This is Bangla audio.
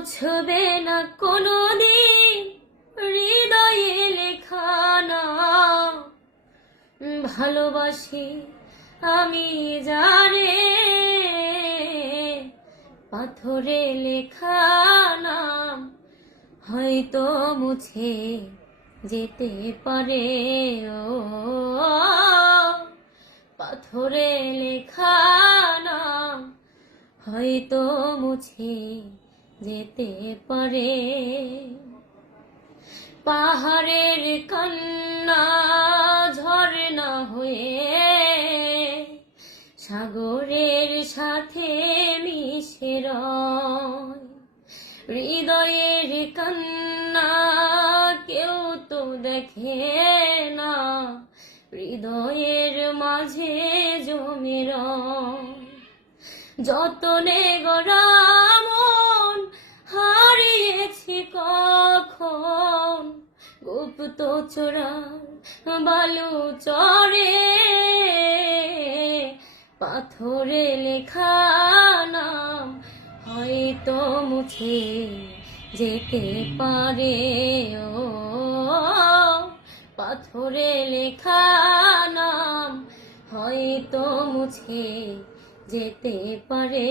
মুছবে না কোনো দিন হৃদয়ে লেখা না, ভালোবাসি আমি জানে পাথরে লেখা নাম হয়তো মুছে যেতে পারে, ও। পাথরে লেখা নাম হয়তো মুছে যেতে পারে। পাহাড়ের কান্না ঝর্ণা হয়ে সাগরের সাথে মিশে হৃদয়ের কান্না কেউ তো দেখে না, হৃদয়ের মাঝে জমে যতনে গরামন গুপ্ত চোরা বালু চরে পাথরে লেখা নাম হয়তো মুছে যেতে পারে ও। পাথরে লেখা নাম হয়তো মুছে যেতে পারে